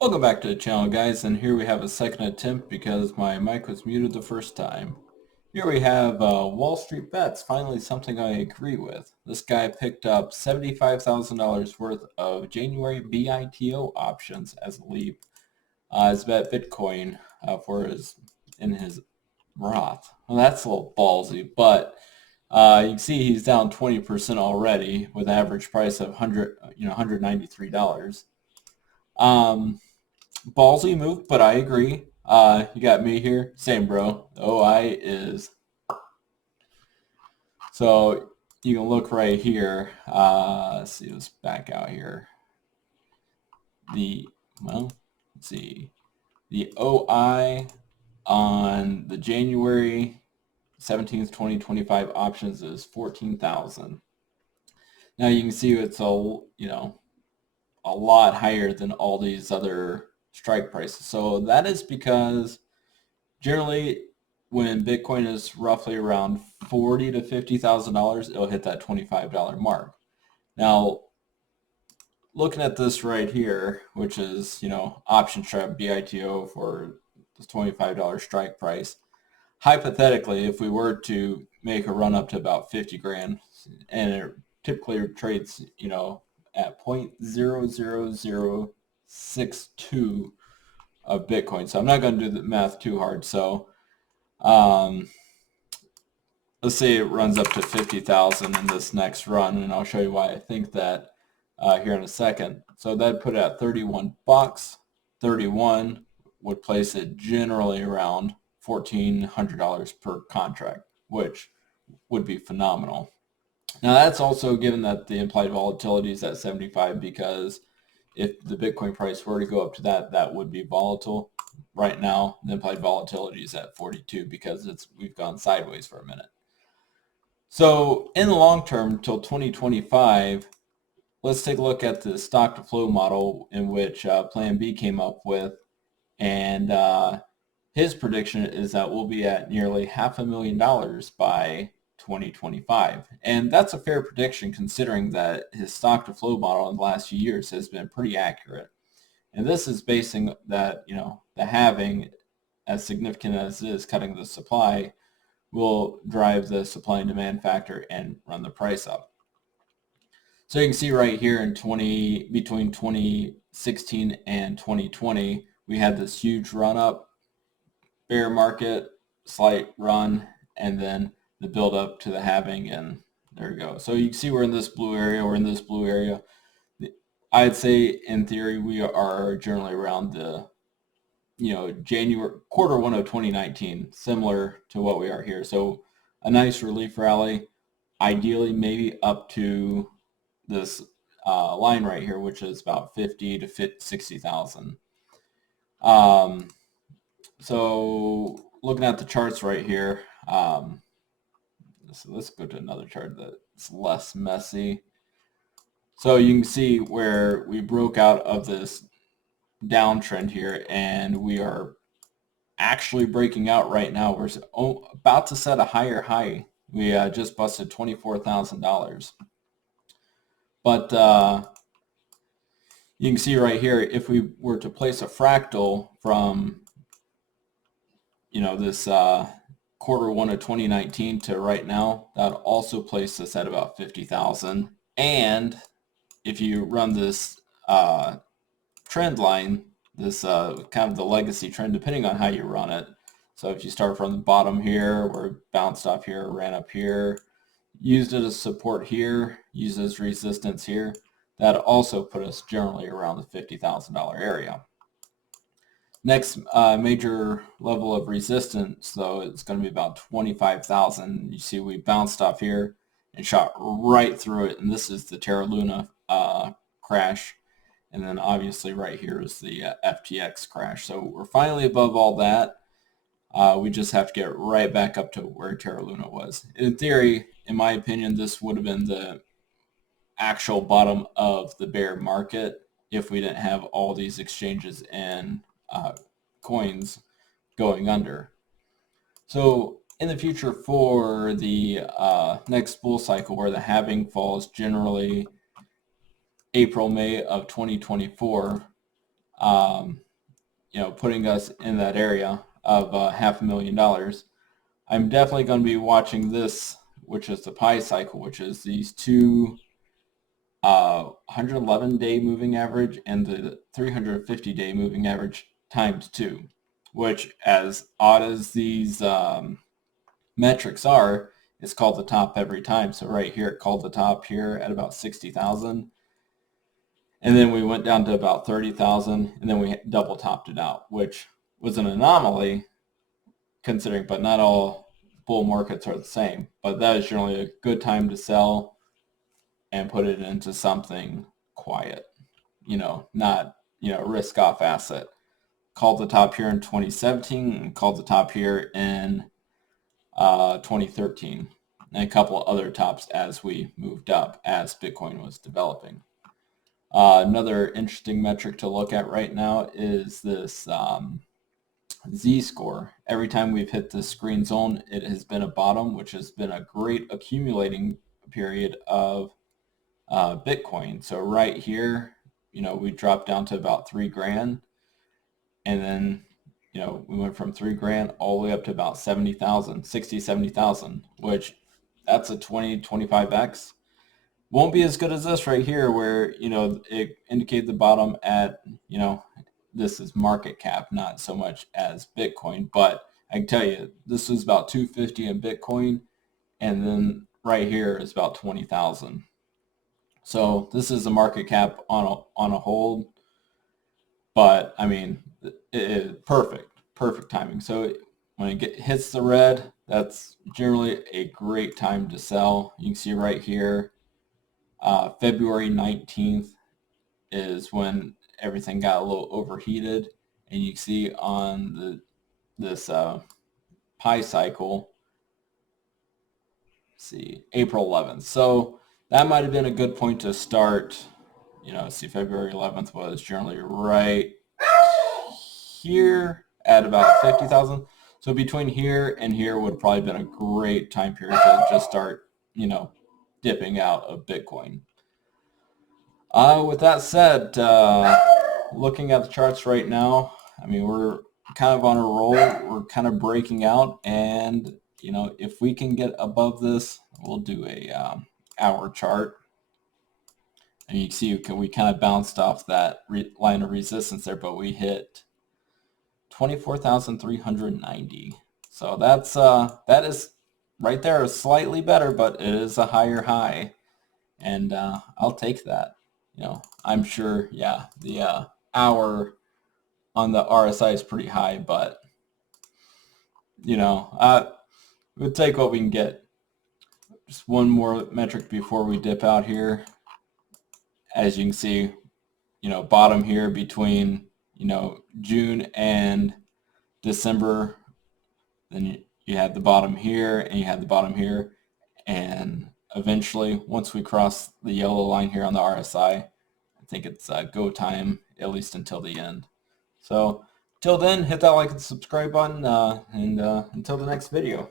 Welcome back to the channel, guys, and here we have a second attempt because my mic was muted the first time. Here we have Wall Street Bets, finally something I agree with. This guy picked up $75,000 worth of January BITO options as a leap. Has bet Bitcoin in his Roth. Well, that's a little ballsy, but you can see he's down 20% already with an average price of $193. Um, Ballsy move, but I agree. You got me here. Same, bro. OI is so you can look right here. Let's see. Let's back out here. The let's see. The OI on the January 17th, 2025 options is 14,000. Now you can see it's a lot higher than all these other strike prices. So that is because generally when Bitcoin is roughly around $40,000 to $50,000, it'll hit that $25 mark. Now, looking at this right here, which is, option strap BITO for the $25 strike price, hypothetically, if we were to make a run up to about 50 grand, and it typically trades, at 0.00062 of Bitcoin. So I'm not going to do the math too hard. So um, let's say it runs up to 50,000 in this next run, and I'll show you why I think that here in a second. So that'd put it at 31 bucks. 31 would place it generally around $1,400 per contract, which would be phenomenal. Now that's also given that the implied volatility is at 75, because if the Bitcoin price were to go up to that, that would be volatile. Right now, the implied volatility is at 42 because we've gone sideways for a minute. So in the long term, till 2025, let's take a look at the stock to flow model in which Plan B came up with, and his prediction is that we'll be at nearly $500,000 by 2025. And that's a fair prediction considering that his stock to flow model in the last few years has been pretty accurate. And this is basing that, the halving, as significant as it is, cutting the supply, will drive the supply and demand factor and run the price up. So you can see right here between 2016 and 2020, we had this huge run up, bear market, slight run, and then the build up to the halving, and there we go. So you can see we're in this blue area. I'd say in theory we are generally around the January Q1 of 2019, similar to what we are here. So a nice relief rally, ideally maybe up to this line right here, which is about 50 to 60,000. So looking at the charts right here, so let's go to another chart that's less messy. So you can see where we broke out of this downtrend here, and we are actually breaking out right now. We're about to set a higher high. We just busted $24,000. But you can see right here, if we were to place a fractal from, this Q1 of 2019 to right now, that also place us at about 50,000. And if you run this trend line, this kind of the legacy trend, depending on how you run it. So if you start from the bottom here, or bounced off here, ran up here, used it as support here, used as resistance here, that also put us generally around the $50,000 area. Next major level of resistance, though, it's going to be about 25,000. You see we bounced off here and shot right through it, and this is the Terra Luna crash. And then obviously right here is the FTX crash. So we're finally above all that. We just have to get right back up to where Terra Luna was. In theory, in my opinion, this would have been the actual bottom of the bear market if we didn't have all these exchanges and coins going under. So in the future, for the next bull cycle, where the halving falls generally April, May of 2024, putting us in that area of $500,000. I'm definitely going to be watching this, which is the pi cycle, which is these two 111-day moving average and the 350-day moving average times 2, which, as odd as these metrics are, it's called the top every time. So right here it called the top here at about 60,000, and then we went down to about 30,000, and then we double topped it out, which was an anomaly considering, but not all bull markets are the same. But that is generally a good time to sell and put it into something quiet, not, risk off asset. Called the top here in 2017 and called the top here in 2013, and a couple of other tops as we moved up as Bitcoin was developing. Another interesting metric to look at right now is this Z-score. Every time we've hit this green zone, it has been a bottom, which has been a great accumulating period of Bitcoin. So right here, we dropped down to about $3,000, and then we went from $3,000 all the way up to about 70,000, 60, 70,000, which that's a 20, 25x. Won't be as good as this right here where, it indicated the bottom at, this is market cap, not so much as Bitcoin. But I can tell you, this was about 250 in Bitcoin, and then right here is about 20,000. So this is a market cap on a hold, but I mean, perfect timing. So when it hits the red, that's generally a great time to sell. You can see right here, February 19th is when everything got a little overheated, and you can see on this pi cycle, April 11th. So that might have been a good point to start. See, February 11th was generally right here at about 50,000. So between here and here would have probably been a great time period to just start, dipping out of Bitcoin. With that said, looking at the charts right now, I mean, we're kind of on a roll. We're kind of breaking out, and if we can get above this, we'll do a hour chart. And you can see we kind of bounced off that line of resistance there, but we hit 24,390. So that is right there, slightly better, but it is a higher high, and I'll take that. I'm sure, yeah, the hour on the RSI is pretty high, but we'll take what we can get. Just one more metric before we dip out here. As you can see, bottom here between June and December. Then you had the bottom here, and you had the bottom here, and eventually, once we cross the yellow line here on the RSI, I think it's go time, at least until the end. So till then, hit that like and subscribe button, and until the next video.